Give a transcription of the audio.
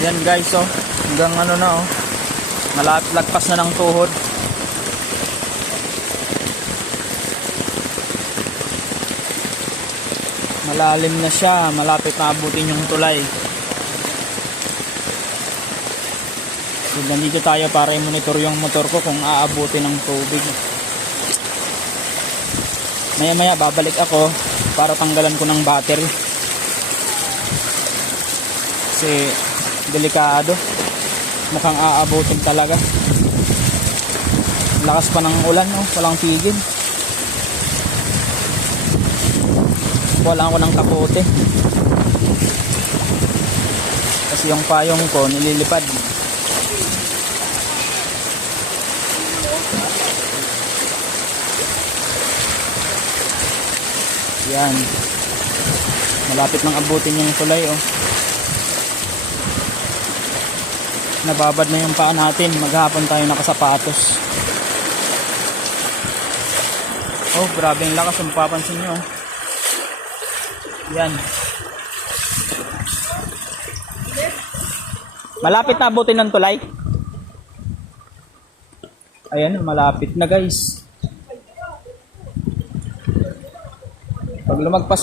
Yan guys, oh. Hanggang ano na, oh. Lagpas na ng tuhod. Malalim na siya, malapit na abutin yung tulay. So, nandito tayo para i-monitor yung motor ko kung aabutin ng tubig. Maya maya babalik ako para tanggalan ko ng battery. Kasi delikado. Mukhang aabutin talaga. Lakas pa ng ulan, no? Walang tigil. Wala ako ng kapote. Kasi yung payong ko nililipad. Yan. Malapit nang abutin yung tulay, oh. Nababad na yung paa natin. Maghapon tayo nakasapatos. Oh, grabe yung lakas. Kung papansin nyo, oh. Yan. Malapit na abutin ng tulay. Ayan, malapit na guys. Pag lumagpas